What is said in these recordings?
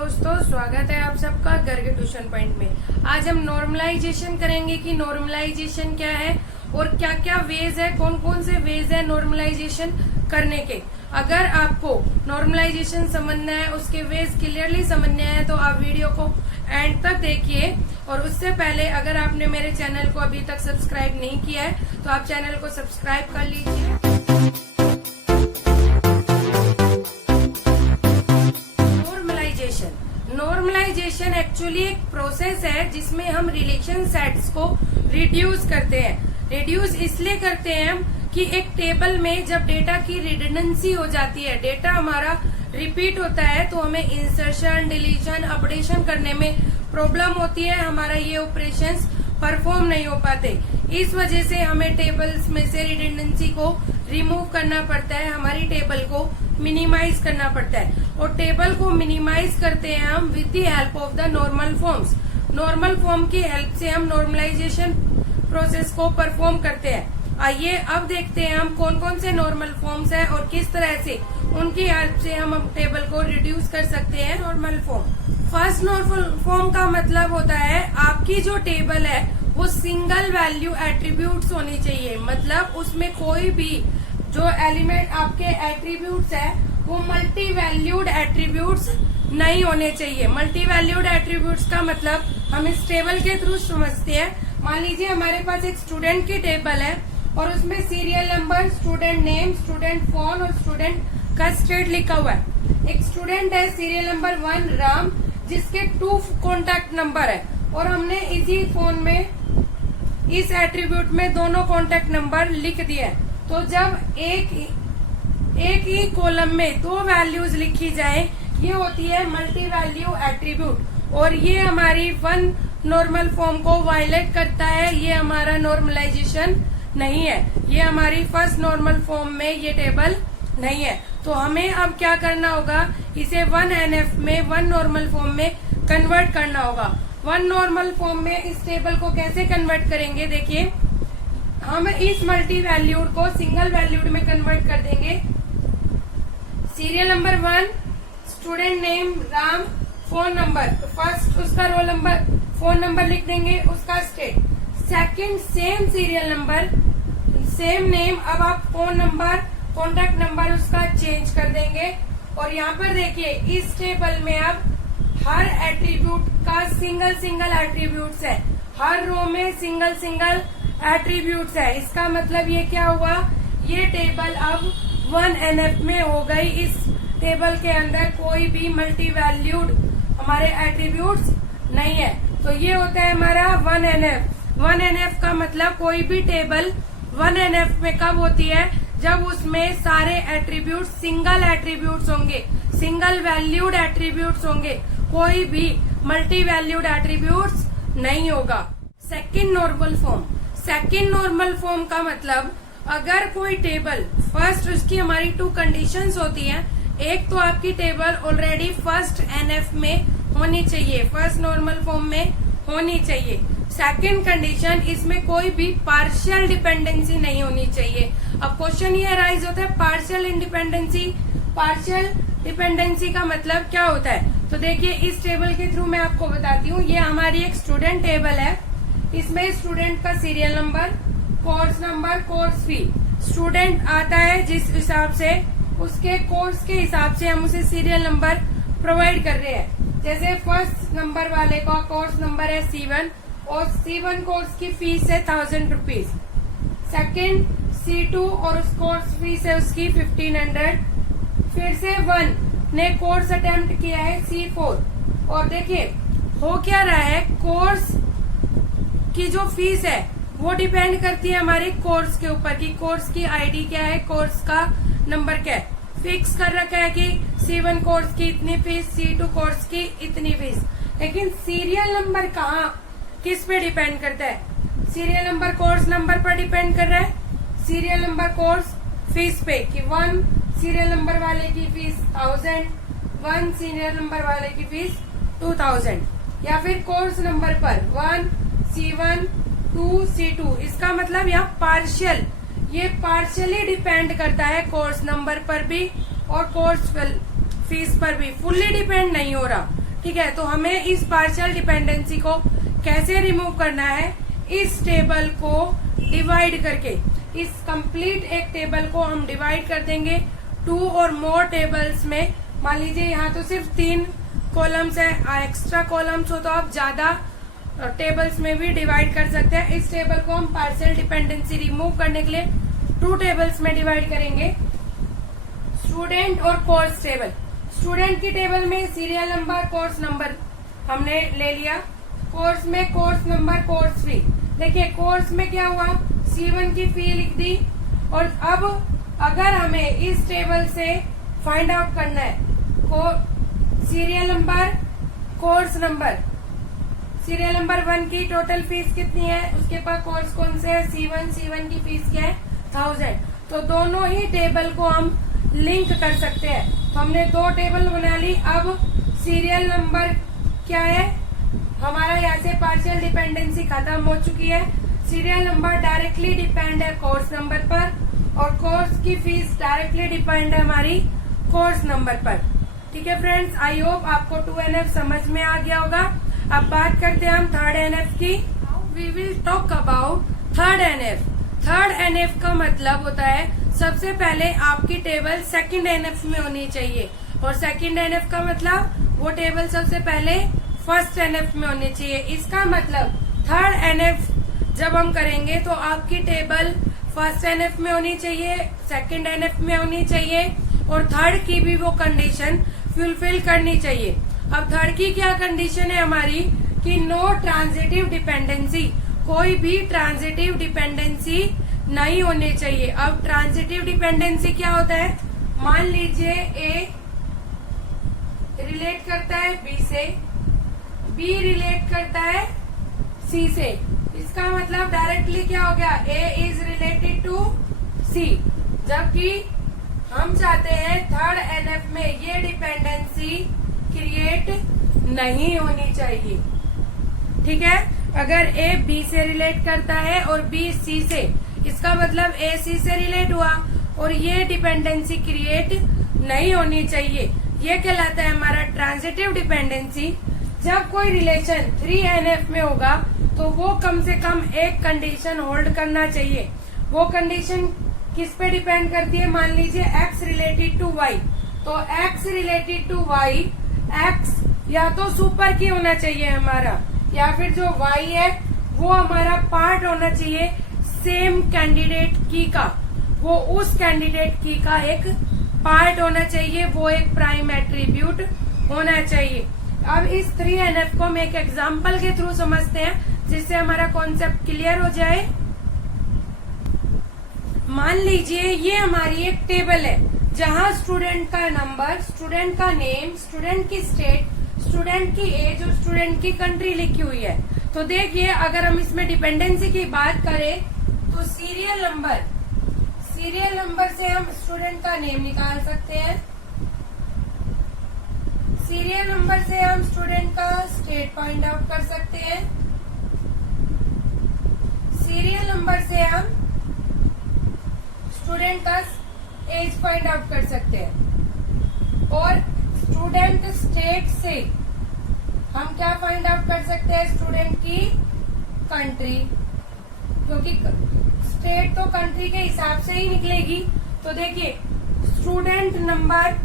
दोस्तों, स्वागत है आप सबका गर्ग ट्यूशन पॉइंट में। आज हम नॉर्मलाइजेशन करेंगे कि नॉर्मलाइजेशन क्या है और क्या क्या वेज है, कौन कौन से वेज है नॉर्मलाइजेशन करने के। अगर आपको नॉर्मलाइजेशन समझना है, उसके वेज क्लियरली समझना है तो आप वीडियो को एंड तक देखिए। और उससे पहले अगर आपने मेरे चैनल को अभी तक सब्सक्राइब नहीं किया है तो आप चैनल को सब्सक्राइब कर लीजिए। नॉर्मलाइजेशन एक्चुअली एक प्रोसेस है जिसमें हम रिलेशन सेट्स को रिड्यूस करते हैं। रिड्यूस इसलिए करते हैं हम कि एक टेबल में जब डेटा की रिडंडेंसी हो जाती है, डेटा हमारा रिपीट होता है, तो हमें इंसर्शन, डिलीशन, अपडेशन करने में प्रॉब्लम होती है। हमारा ये ऑपरेशंस परफॉर्म नहीं हो पाते। इस वजह से हमें टेबल्स में से रिडंडेंसी को रिमूव करना पड़ता है, हमारी टेबल को मिनिमाइज करना पड़ता है। और टेबल को मिनिमाइज करते हैं हम with the help of the normal forms. Normal form की हेल्प से हम नॉर्मलाइजेशन प्रोसेस को परफॉर्म करते हैं। आइए अब देखते हैं हम कौन कौन से नॉर्मल फॉर्म्स हैं और किस तरह से उनकी हेल्प से हम टेबल को रिड्यूस कर सकते हैं। Normal form, first normal form का मतलब होता है आपकी जो टेबल है वो सिंगल वैल्यू एट्रीब्यूट्स होनी चाहिए। मतलब उसमें कोई भी जो एलिमेंट आपके एट्रीब्यूट्स है वो मल्टी वैल्यूड एट्रीब्यूट्स नहीं होने चाहिए। मल्टी वैल्यूड एट्रीब्यूट्स का मतलब हम इस टेबल के थ्रू समझते हैं। मान लीजिए हमारे पास एक स्टूडेंट की टेबल है और उसमें serial number, student name, student phone और स्टूडेंट का स्टेट लिखा हुआ है। एक स्टूडेंट है सीरियल नंबर 1 राम, जिसके 2 कॉन्टैक्ट नंबर है और हमने इसी फोन में इस एट्रीब्यूट में दोनों कॉन्टैक्ट नंबर लिख दिया है। तो जब एक ही कॉलम में 2 वैल्यूज लिखी जाए, ये होती है मल्टी वैल्यू एट्रीब्यूट और ये हमारी 1 नॉर्मल फॉर्म को वायलेट करता है। ये हमारा नॉर्मलाइजेशन नहीं है, ये हमारी फर्स्ट नॉर्मल फॉर्म में ये टेबल नहीं है। तो हमें अब क्या करना होगा, इसे 1NF में 1 नॉर्मल फॉर्म में कन्वर्ट करना होगा। 1 नॉर्मल फॉर्म में इस टेबल को कैसे कन्वर्ट करेंगे, देखिए हम इस मल्टी वैल्यूड को सिंगल वैल्यूड में कन्वर्ट कर देंगे। Serial number 1, student name Ram, phone number, first उसका रोल नंबर, फोन नंबर लिख देंगे, उसका state. Second same serial number, same name, अब आप फोन नंबर, कॉन्टैक्ट नंबर उसका चेंज कर देंगे। और यहाँ पर देखिए इस टेबल में अब हर एट्रीब्यूट का सिंगल एट्रीब्यूट्स है, हर रो में सिंगल एट्रीब्यूट्स है। इसका मतलब ये क्या हुआ, ये टेबल अब 1NF में हो गई। इस टेबल के अंदर कोई भी मल्टी वैल्यूड हमारे एट्रीब्यूट्स नहीं है। तो ये होता है हमारा 1NF। 1NF का मतलब कोई भी टेबल 1NF में कब होती है, जब उसमें सारे एट्रीब्यूट सिंगल एट्रीब्यूट्स होंगे, सिंगल वैल्यूड एट्रीब्यूट्स होंगे, कोई भी मल्टी वैल्यूड एट्रीब्यूट्स नहीं होगा। Second normal form, second normal form का मतलब अगर कोई टेबल, फर्स्ट उसकी हमारी 2 कंडीशंस होती हैं। एक तो आपकी टेबल ऑलरेडी फर्स्ट NF में होनी चाहिए, फर्स्ट नॉर्मल फॉर्म में होनी चाहिए। सेकंड कंडीशन, इसमें कोई भी पार्शियल डिपेंडेंसी नहीं होनी चाहिए। अब क्वेश्चन ये अराइज होता है पार्शियल इंडिपेंडेंसी, पार्शियल डिपेंडेंसी का मतलब क्या होता है। तो देखिए इस टेबल के थ्रू मैं आपको बताती हूँ। ये हमारी एक स्टूडेंट टेबल है, इसमें स्टूडेंट का serial number, course number, course fee, student आता है जिस हिसाब से उसके कोर्स के हिसाब से हम उसे सीरियल नंबर प्रोवाइड कर रहे हैं। जैसे फर्स्ट नंबर वाले का कोर्स नंबर है C1 और C1 कोर्स की फीस है 1000 रुपीज। सेकेंड C2 और उस कोर्स फीस है उसकी 1500। फिर से 1 ने कोर्स अटेम्प्ट किया है C4। और देखिए हो क्या रहा है, कोर्स की जो फीस है वो डिपेंड करती है हमारे कोर्स के ऊपर कि कोर्स की आईडी क्या है, कोर्स का नंबर क्या है। फिक्स कर रखा है कि C1 कोर्स की इतनी फीस, C2 कोर्स की इतनी फीस। लेकिन सीरियल नंबर कहाँ किस पे डिपेंड करता है, सीरियल नंबर कोर्स नंबर पर डिपेंड कर रहा है, सीरियल नंबर कोर्स फीस पे कि 1 सीरियल नंबर वाले की फीस 1000, 1 सीरियल नंबर वाले की फीस 2000, या फिर कोर्स नंबर पर 1 C1 2 C2। इसका मतलब यहाँ पार्शियल, ये पार्शियली डिपेंड करता है कोर्स नंबर पर भी और कोर्स फीस पर भी, फुल्ली डिपेंड नहीं हो रहा। ठीक है, तो हमें इस पार्शियल डिपेंडेंसी को कैसे रिमूव करना है, इस टेबल को डिवाइड करके, इस कंप्लीट एक टेबल को हम डिवाइड कर देंगे 2 और मोर टेबल्स में। मान लीजिए यहाँ तो सिर्फ 3 कॉलम्स है, एक्स्ट्रा कॉलम्स हो तो आप ज्यादा टेबल्स में भी डिवाइड कर सकते हैं। इस टेबल को हम पार्शियल डिपेंडेंसी रिमूव करने के लिए 2 टेबल्स में डिवाइड करेंगे, स्टूडेंट और कोर्स टेबल। स्टूडेंट की टेबल में सीरियल नंबर, कोर्स नंबर हमने ले लिया, कोर्स में कोर्स नंबर, कोर्स फी। देखिए कोर्स में क्या हुआ, C1 की फी लिख दी। और अब अगर हमें इस टेबल से फाइंड आउट करना है serial number, course number, serial number 1 की टोटल फीस कितनी है, उसके पास कोर्स कौन से है, C1 की फीस क्या है 1000। तो दोनों ही टेबल को हम लिंक कर सकते हैं। तो हमने 2 टेबल बना ली। अब सीरियल नंबर क्या है, हमारा यहाँ से पार्शियल डिपेंडेंसी खत्म हो चुकी है। सीरियल नंबर डायरेक्टली डिपेंड है कोर्स नंबर पर और कोर्स की फीस डायरेक्टली डिपेंड है हमारी कोर्स नंबर पर। ठीक है फ्रेंड्स, आई होप आपको 2NF समझ में आ गया होगा। अब बात करते हैं हम 3rd NF की। We will talk about 3rd NF। 3rd NF का मतलब होता है सबसे पहले आपकी टेबल 2nd NF में होनी चाहिए और 2nd NF का मतलब वो टेबल सबसे पहले 1st NF में होनी चाहिए। इसका मतलब 3rd NF जब हम करेंगे तो आपकी टेबल 1st NF में होनी चाहिए, 2nd NF में होनी चाहिए और 3rd की भी वो कंडीशन फुलफिल करनी चाहिए। अब 3rd की क्या कंडीशन है हमारी कि नो ट्रांजिटिव डिपेंडेंसी, कोई भी ट्रांजिटिव डिपेंडेंसी नहीं होनी चाहिए। अब ट्रांजिटिव डिपेंडेंसी क्या होता है, मान लीजिए A रिलेट करता है B से, B रिलेट करता है C से। इसका मतलब डायरेक्टली क्या हो गया, A is related to C, जबकि हम चाहते हैं 3rd NF में ये डिपेंडेंसी क्रिएट नहीं होनी चाहिए। ठीक है, अगर A B से रिलेट करता है और B C से, इसका मतलब A C से रिलेट हुआ और ये डिपेंडेंसी क्रिएट नहीं होनी चाहिए। ये कहलाता है हमारा ट्रांजिटिव डिपेंडेंसी। जब कोई रिलेशन 3 NF में होगा तो वो कम से कम एक कंडीशन होल्ड करना चाहिए। वो कंडीशन किस पे डिपेंड करती है, मान लीजिए X रिलेटेड टू Y, तो X related to Y, X या तो सुपर की होना चाहिए हमारा, या फिर जो Y है वो हमारा पार्ट होना चाहिए सेम कैंडिडेट की का, वो उस कैंडिडेट की का एक पार्ट होना चाहिए, वो एक प्राइम एट्रीब्यूट होना चाहिए। अब इस 3 NF को हम एक एग्जाम्पल के थ्रू समझते हैं जिससे हमारा कॉन्सेप्ट क्लियर हो जाए। मान लीजिए ये हमारी एक टेबल है जहाँ स्टूडेंट का नंबर, स्टूडेंट का नेम, स्टूडेंट की स्टेट, स्टूडेंट की एज और स्टूडेंट की कंट्री लिखी हुई है। तो देखिए अगर हम इसमें डिपेंडेंसी की बात करें तो सीरियल नंबर से हम स्टूडेंट का नेम निकाल सकते हैं, सीरियल नंबर से हम स्टूडेंट का स्टेट फाइंड आउट कर सकते हैं, सीरियल नंबर से हम स्टूडेंट का एज फाइंड आउट कर सकते हैं और स्टूडेंट स्टेट से हम क्या फाइंड आउट कर सकते हैं, स्टूडेंट की कंट्री, क्योंकि स्टेट तो कंट्री के हिसाब से ही निकलेगी। तो देखिए स्टूडेंट नंबर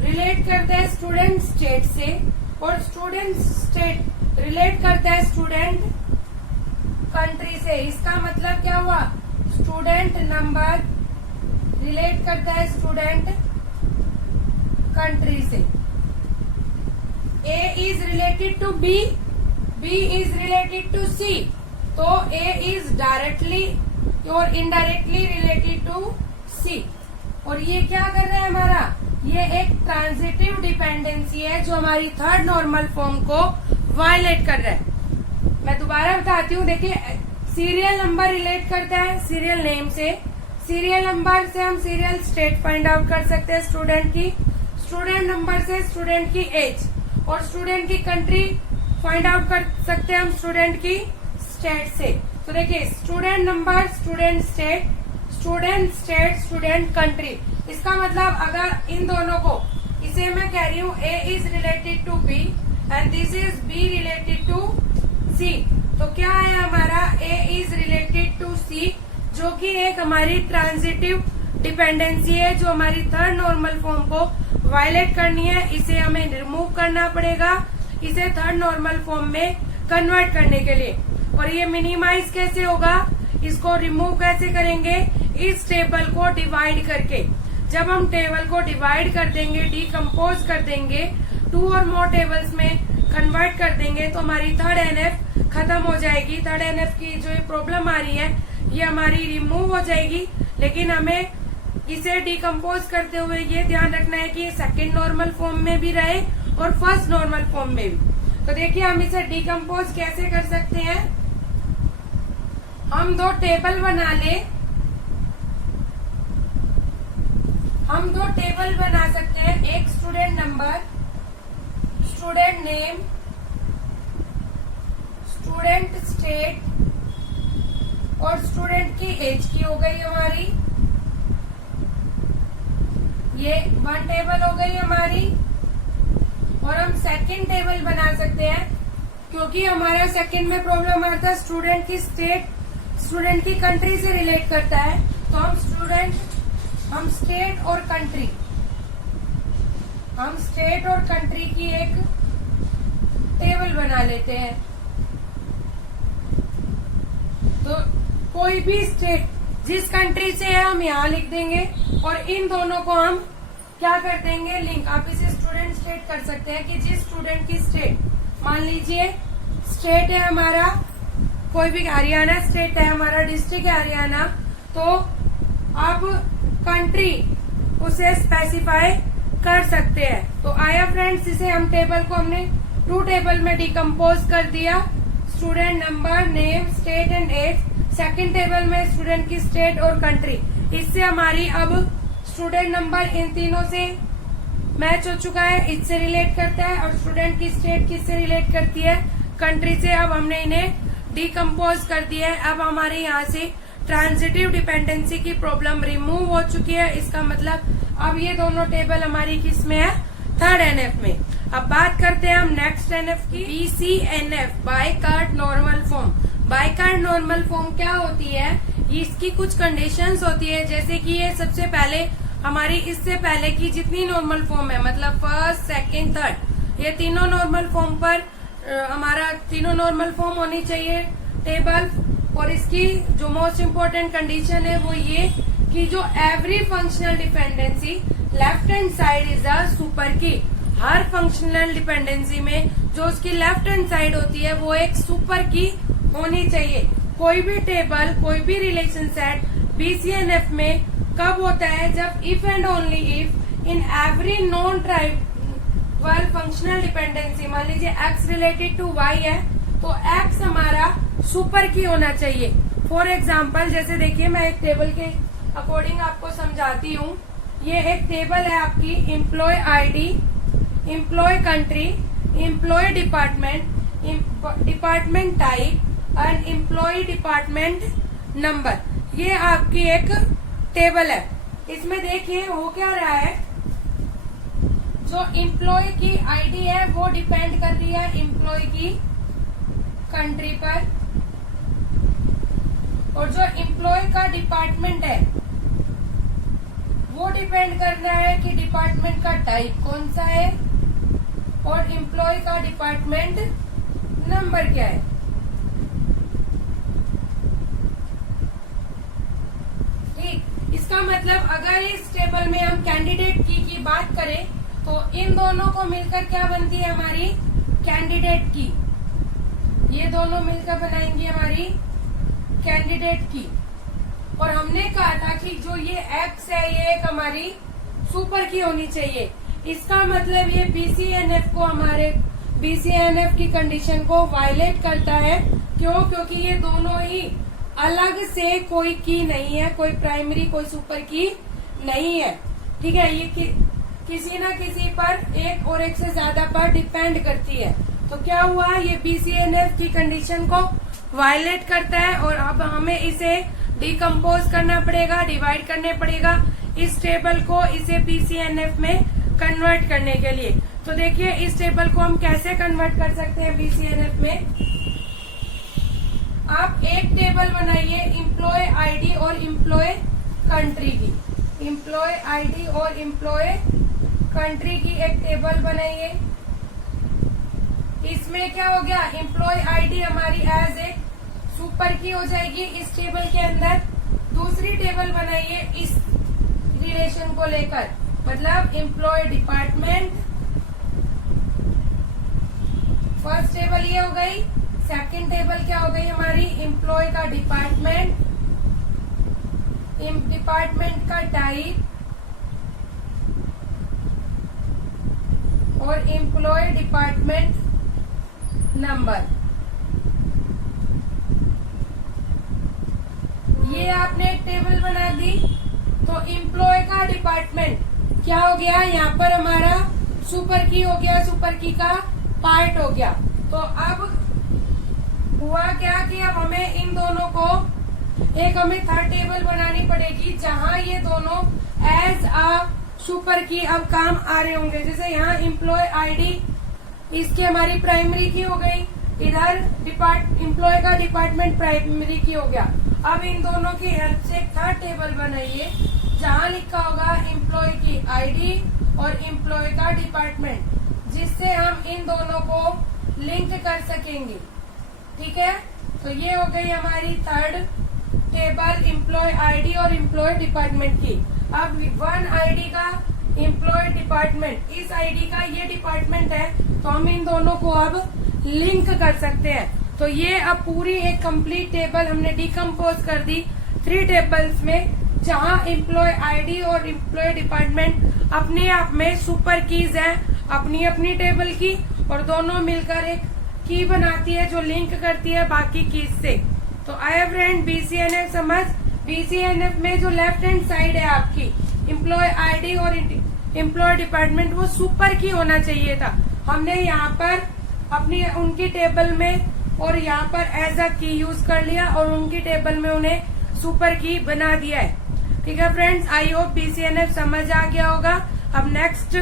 रिलेट करता है स्टूडेंट स्टेट से और स्टूडेंट स्टेट रिलेट करता है स्टूडेंट कंट्री से। इसका मतलब क्या हुआ, स्टूडेंट नंबर रिलेट करता है स्टूडेंट कंट्री से। A is related to B, B is related to C, तो A is directly और indirectly related to C। और ये क्या कर रहा है हमारा, ये एक ट्रांजिटिव डिपेंडेंसी है जो हमारी 3rd नॉर्मल फॉर्म को वायलेट कर रहा है। मैं दोबारा बताती हूँ, देखिए सीरियल नंबर रिलेट करता है सीरियल नेम से, सीरियल नंबर से हम सीरियल स्टेट फाइंड आउट कर सकते हैं स्टूडेंट की, स्टूडेंट नंबर से स्टूडेंट की एज और स्टूडेंट की कंट्री फाइंड आउट कर सकते हैं हम स्टूडेंट की स्टेट से। तो देखिए student number, student state, student state, student country. इसका मतलब अगर इन दोनों को, इसे मैं कह रही हूँ A is related to B, and this is B related to C. तो क्या है हमारा A is related to C, जो कि एक हमारी ट्रांजिटिव डिपेंडेंसी है जो हमारी थर्ड नॉर्मल फॉर्म को वायलेट करनी है। इसे हमें रिमूव करना पड़ेगा इसे थर्ड नॉर्मल फॉर्म में कन्वर्ट करने के लिए। और ये मिनिमाइज कैसे होगा, इसको रिमूव कैसे करेंगे, इस टेबल को डिवाइड करके। जब हम टेबल को डिवाइड कर देंगे, डिकम्पोज कर देंगे, 2 और मोर टेबल्स में कन्वर्ट कर देंगे, तो हमारी थर्ड एनएफ खत्म हो जाएगी। थर्ड एनएफ की जो प्रॉब्लम आ रही है ये हमारी रिमूव हो जाएगी। लेकिन हमें इसे डिकम्पोज करते हुए ये ध्यान रखना है कि ये सेकेंड नॉर्मल फॉर्म में भी रहे और फर्स्ट नॉर्मल फॉर्म में भी। तो देखिए हम इसे डिकम्पोज कैसे कर सकते हैं। हम 2 टेबल बना ले, हम 2 टेबल बना सकते हैं। एक student number, student name, student state और स्टूडेंट की एज की हो गई हमारी। ये 1 टेबल हो गई हमारी। और हम सेकंड टेबल बना सकते हैं, क्योंकि हमारा सेकंड में प्रॉब्लम आता है स्टूडेंट की स्टेट स्टूडेंट की कंट्री से रिलेट करता है। तो हम स्टेट और कंट्री की एक टेबल बना लेते हैं। तो कोई भी स्टेट जिस कंट्री से है हम यहाँ लिख देंगे और इन दोनों को हम क्या कर देंगे, लिंक। आप इसे स्टूडेंट स्टेट कर सकते हैं कि जिस स्टूडेंट की स्टेट, मान लीजिए स्टेट है हमारा कोई भी, हरियाणा स्टेट है हमारा, डिस्ट्रिक्ट है हरियाणा, तो आप कंट्री उसे स्पेसिफाई कर सकते हैं। तो आया फ्रेंड्स, इसे हम टेबल को हमने 2 टेबल में डिकम्पोज कर दिया। Student number, name, state and age. Second table में स्टूडेंट की स्टेट और कंट्री। इससे हमारी अब स्टूडेंट नंबर इन तीनों से मैच हो चुका है, इससे रिलेट करता है। और स्टूडेंट की स्टेट किससे रिलेट करती है, कंट्री से। अब हमने इन्हें डिकम्पोज कर दिया है। अब हमारे यहाँ से ट्रांजिटिव डिपेंडेंसी की प्रॉब्लम रिमूव हो चुकी है। इसका मतलब अब ये दोनों टेबल हमारी किस में है, थर्ड एनएफ में। अब बात करते हैं हम नेक्स्ट एनएफ की, BCNF, बाइकार्ट normal form. बाइकार्ट normal form क्या होती है, इसकी कुछ कंडीशंस होती है, जैसे कि ये सबसे पहले हमारी इससे पहले की जितनी नॉर्मल फॉर्म है, मतलब फर्स्ट, सेकंड, थर्ड, ये तीनों नॉर्मल फॉर्म पर हमारा तीनों नॉर्मल फॉर्म होनी चाहिए टेबल। और इसकी जो मोस्ट इम्पोर्टेंट कंडीशन है वो ये कि जो every functional dependency left hand side is a super की। हर फंक्शनल डिपेंडेंसी में जो उसकी लेफ्ट हैंड साइड होती है वो एक सुपर की होनी चाहिए। कोई भी टेबल, कोई भी रिलेशन सेट बीसीएनएफ में कब होता है, जब if and only if in every non tribal functional dependency, मान लीजिए x रिलेटेड टू y है तो x हमारा सुपर की होना चाहिए। फॉर एग्जाम्पल, जैसे देखिए मैं एक टेबल के अकॉर्डिंग आपको समझाती हूँ। ये एक टेबल है आपकी, employee ID, employee country, employee department, department type and employee department number. ये आपकी एक टेबल है। इसमें देखिए हो क्या रहा है, जो एम्प्लॉय की आईडी है वो डिपेंड कर रही है एम्प्लॉय की कंट्री पर, और जो एम्प्लॉय का डिपार्टमेंट है वो डिपेंड कर रहा है कि डिपार्टमेंट का टाइप कौन सा है और एम्प्लॉय का डिपार्टमेंट नंबर क्या है। ठीक, इसका मतलब अगर इस टेबल में हम कैंडिडेट की बात करें तो इन दोनों को मिलकर क्या बनती है हमारी कैंडिडेट की। ये दोनों मिलकर बनाएंगी हमारी कैंडिडेट की। और हमने कहा था कि जो ये एक्स है ये एक हमारी सुपर की होनी चाहिए। इसका मतलब ये बीसीएनएफ को, हमारे बीसीएनएफ की कंडीशन को वायलेट करता है। क्यों? क्योंकि ये दोनों ही अलग से कोई की नहीं है, कोई प्राइमरी कोई सुपर की नहीं है। ठीक है, ये किसी न किसी पर एक और एक से ज्यादा पर डिपेंड करती है। तो क्या हुआ, ये बीसीएनएफ की कंडीशन को वायलेट करता है और अब हमें इसे डिकम्पोज करना पड़ेगा, डिवाइड करने पड़ेगा इस टेबल को, इसे बीसीएनएफ में कन्वर्ट करने के लिए। तो देखिए इस टेबल को हम कैसे कन्वर्ट कर सकते हैं BCNF में। आप एक टेबल बनाइए एम्प्लॉय आईडी और एम्प्लॉय कंट्री की। एम्प्लॉय आईडी और एम्प्लॉय कंट्री की एक टेबल बनाइए। इसमें क्या हो गया, एम्प्लॉय आईडी हमारी एज ए सुपर की हो जाएगी इस टेबल के अंदर। दूसरी टेबल बनाइए इस रिलेशन को लेकर, मतलब एम्प्लॉय डिपार्टमेंट। फर्स्ट टेबल ये हो गई। सेकंड टेबल क्या हो गई हमारी, एम्प्लॉय का डिपार्टमेंट, डिपार्टमेंट का टाइप और एम्प्लॉय डिपार्टमेंट नंबर। ये आपने एक टेबल बना दी। तो एम्प्लॉय का डिपार्टमेंट क्या हो गया, यहाँ पर हमारा सुपर की हो गया, सुपर की का पार्ट हो गया। तो अब हुआ क्या कि अब हमें इन दोनों को एक हमें थर्ड टेबल बनानी पड़ेगी जहां ये दोनों एज अ सुपर की अब काम आ रहे होंगे। जैसे यहाँ एम्प्लॉय आईडी इसकी हमारी प्राइमरी की हो गई, इधर एम्प्लॉय का डिपार्टमेंट प्राइमरी की हो गया। अब इन दोनों की हेल्प से एक थर्ड टेबल बनाइए जहां लिखा होगा एम्प्लॉय की आईडी और एम्प्लॉय का डिपार्टमेंट, जिससे हम इन दोनों को लिंक कर सकेंगे। ठीक है, तो ये हो गई हमारी थर्ड टेबल एम्प्लॉय आईडी और एम्प्लॉय डिपार्टमेंट की। अब वन आईडी का एम्प्लॉय डिपार्टमेंट, इस आईडी का ये डिपार्टमेंट है, तो हम इन दोनों को अब लिंक कर सकते हैं। तो ये अब पूरी एक कंप्लीट टेबल हमने डिकम्पोज कर दी 3 टेबल्स में, जहां एम्प्लॉय आईडी और एम्प्लॉय डिपार्टमेंट अपने आप में सुपर कीज है अपनी अपनी टेबल की, और दोनों मिलकर एक की बनाती है जो लिंक करती है बाकी कीज से। तो आया फ्रेंड BCNF समझ। BCNF में जो लेफ्ट हैंड साइड है आपकी एम्प्लॉय आईडी और एम्प्लॉय डिपार्टमेंट, वो सुपर की होना चाहिए था। हमने यहाँ पर अपनी उनकी टेबल में और यहाँ पर एज अ की यूज कर लिया और उनकी टेबल में उन्हें सुपर की बना दिया है। ठीक है फ्रेंड्स, आई होप BCNF समझ आ गया होगा। अब नेक्स्ट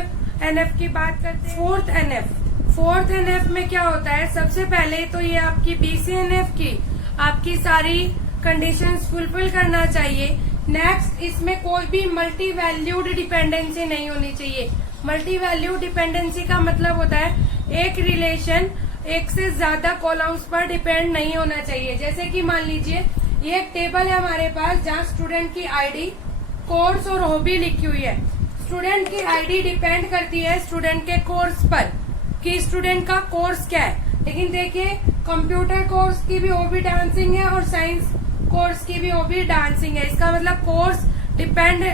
NF की बात करते हैं, फोर्थ NF। फोर्थ NF में क्या होता है, सबसे पहले तो ये आपकी BCNF की आपकी सारी कंडीशंस फुलफिल करना चाहिए। नेक्स्ट, इसमें कोई भी मल्टी वैल्यूड डिपेंडेंसी नहीं होनी चाहिए। मल्टी वैल्यूड डिपेंडेंसी का मतलब होता है एक रिलेशन एक से ज्यादा कॉलम्स पर डिपेंड नहीं होना चाहिए। जैसे कि मान लीजिए ये एक टेबल है हमारे पास जहाँ स्टूडेंट की आईडी, कोर्स और हॉबी लिखी हुई है। स्टूडेंट की आईडी डिपेंड करती है स्टूडेंट के कोर्स पर कि स्टूडेंट का कोर्स क्या है। लेकिन देखिए कंप्यूटर कोर्स की भी हॉबी डांसिंग है और साइंस कोर्स की भी हॉबी डांसिंग है। इसका मतलब कोर्स डिपेंड,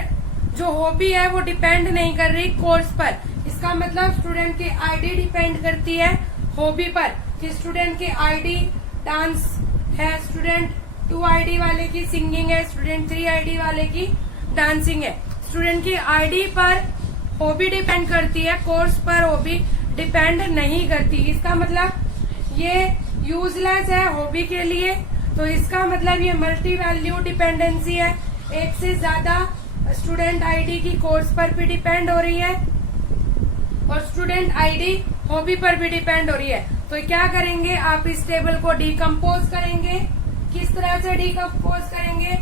जो हॉबी है वो डिपेंड नहीं कर रही कोर्स पर। इसका मतलब स्टूडेंट की आईडी डिपेंड करती है हॉबी पर कि स्टूडेंट की आईडी डांस है, स्टूडेंट 2 आईडी वाले की सिंगिंग है, स्टूडेंट 3 आईडी वाले की डांसिंग है। स्टूडेंट की आईडी पर हॉबी डिपेंड करती है, कोर्स पर हॉबी डिपेंड नहीं करती। इसका मतलब ये यूजलेस है हॉबी के लिए। तो इसका मतलब ये मल्टी वैल्यू डिपेंडेंसी है, एक से ज्यादा स्टूडेंट आईडी की कोर्स पर भी डिपेंड हो रही है और स्टूडेंट आईडी हॉबी पर भी डिपेंड हो रही है। तो क्या करेंगे, आप इस टेबल को डिकम्पोज करेंगे। किस तरह से डिकम्पोज करेंगे,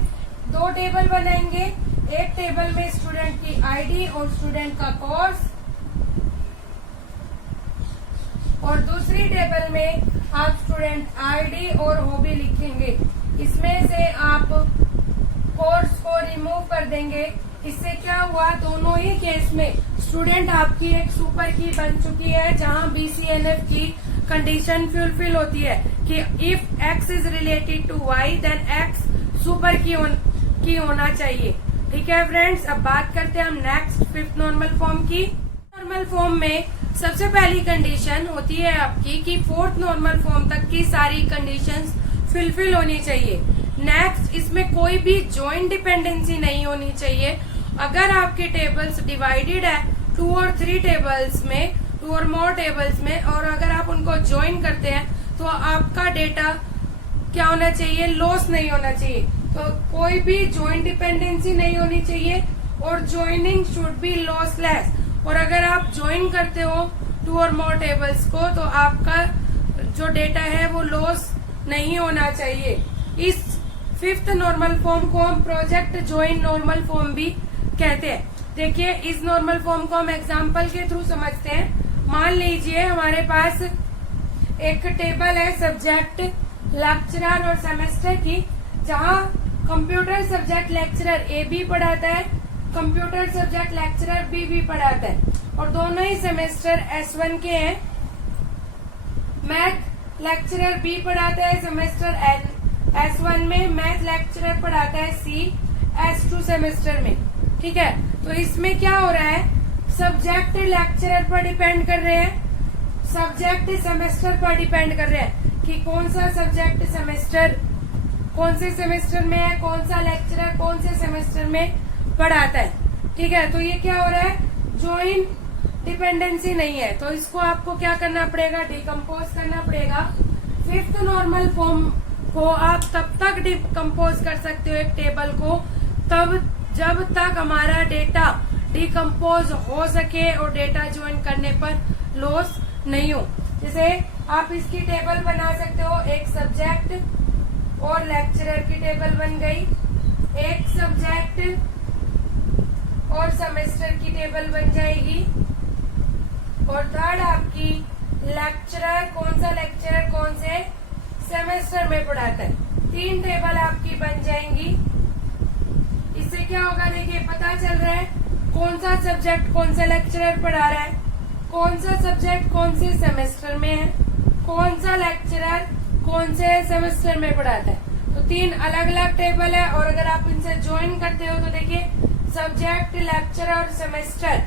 2 टेबल बनाएंगे। एक टेबल में स्टूडेंट की आईडी और स्टूडेंट का कोर्स, और दूसरी टेबल में आप स्टूडेंट आईडी और हॉबी लिखेंगे। इसमें से आप कोर्स को रिमूव कर देंगे। इससे क्या हुआ, दोनों ही केस में स्टूडेंट आपकी एक सुपर की बन चुकी है, जहां BCNF की कंडीशन फुलफिल होती है कि if X is related to Y then X super key होना चाहिए। ठीक है फ्रेंड्स, अब बात करते हैं हम नेक्स्ट 5th नॉर्मल फॉर्म की। नॉर्मल फॉर्म में सबसे पहली कंडीशन होती है आपकी कि 4th नॉर्मल फॉर्म तक की सारी कंडीशंस फुलफिल होनी चाहिए। नेक्स्ट, इसमें कोई भी जॉइंट डिपेंडेंसी नहीं होनी चाहिए। अगर आपके टेबल्स डिवाइडेड है 2 और 3 टेबल्स में, 2 और मोर टेबल्स में, और अगर आप उनको ज्वाइन करते हैं तो आपका डेटा क्या होना चाहिए, लॉस नहीं होना चाहिए। तो कोई भी जॉइंट डिपेंडेंसी नहीं होनी चाहिए और ज्वाइनिंग शुड बी लॉसलेस। और अगर आप ज्वाइन करते हो 2 और मोर टेबल्स को, तो आपका जो डेटा है वो लॉस नहीं होना चाहिए। इस 5th नॉर्मल फॉर्म को हम प्रोजेक्ट ज्वाइन नॉर्मल फॉर्म भी कहते हैं। देखिए, इस नॉर्मल फॉर्म को हम एग्जांपल के थ्रू समझते हैं। मान लीजिए हमारे पास एक टेबल है सब्जेक्ट, लेक्चरर और सेमेस्टर की, जहां कंप्यूटर सब्जेक्ट लेक्चरर ए भी पढ़ाता है, कंप्यूटर सब्जेक्ट लेक्चरर बी भी पढ़ाता है, और दोनों ही सेमेस्टर S1 के हैं। मैथ लेक्चरर बी पढ़ाता है सेमेस्टर S1 में, मैथ लेक्चरर पढ़ाता है सी S2 सेमेस्टर में। ठीक है, तो इसमें क्या हो रहा है, सब्जेक्ट लेक्चरर पर डिपेंड कर रहे हैं, सब्जेक्ट सेमेस्टर पर डिपेंड कर रहे हैं कि कौन सा सब्जेक्ट सेमेस्टर कौन से सेमेस्टर में है, कौन सा लेक्चरर कौन से सेमेस्टर में पढ़ाता है। ठीक है, तो ये क्या हो रहा है, ज्वाइन डिपेंडेंसी नहीं है। तो इसको आपको क्या करना पड़ेगा, डिकम्पोज करना पड़ेगा। 5th नॉर्मल फॉर्म को आप तब तक डिकम्पोज कर सकते हो एक टेबल को, तब जब तक हमारा डेटा डिकम्पोज हो सके और डेटा ज्वाइन करने पर लॉस नहीं हो। जैसे आप इसकी टेबल बना सकते हो, एक सब्जेक्ट और लेक्चरर की टेबल बन गई, एक सब्जेक्ट और सेमेस्टर की टेबल बन जाएगी, और थर्ड आपकी लेक्चरर कौन सा लेक्चरर कौन से सेमेस्टर में पढ़ाता है। 3 टेबल आपकी बन जाएंगी। इससे क्या होगा, देखिए पता चल रहा है कौन सा सब्जेक्ट कौन सा लेक्चरर पढ़ा रहा है, कौन सा सब्जेक्ट कौन से सेमेस्टर में है, कौन सा लेक्चरर कौन से सेमेस्टर में पढ़ाता है। तो 3 अलग अलग टेबल है, और अगर आप इनसे ज्वाइन करते हो तो देखिए सब्जेक्ट, लेक्चरर और सेमेस्टर,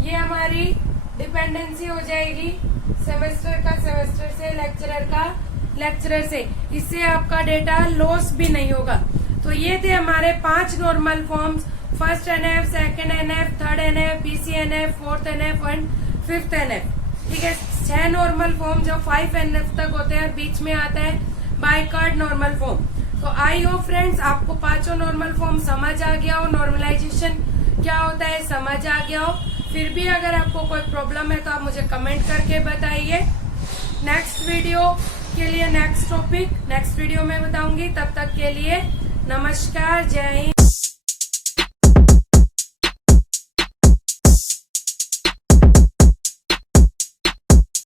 ये हमारी डिपेंडेंसी हो जाएगी सेमेस्टर का सेमेस्टर से, लेक्चरर का लेक्चरर से। इससे आपका डेटा लॉस भी नहीं होगा। तो ये थे हमारे 5 normal forms, first NF, second NF, third NF, BCNF, 4th NF and 5th NF। ठीक है, 6 नॉर्मल फॉर्म जो 5 NF तक होते हैं, बीच में आता है बाय कार्ड नॉर्मल फॉर्म। तो आई होप फ्रेंड्स आपको 5 नॉर्मल फॉर्म समझ आ गया हो, नॉर्मलाइजेशन क्या होता है समझ आ गया हो। फिर भी अगर आपको कोई प्रॉब्लम है तो आप मुझे कमेंट करके बताइए। नेक्स्ट वीडियो के लिए नेक्स्ट टॉपिक नेक्स्ट वीडियो में बताऊंगी। तब तक के लिए नमस्कार, जय हिंद।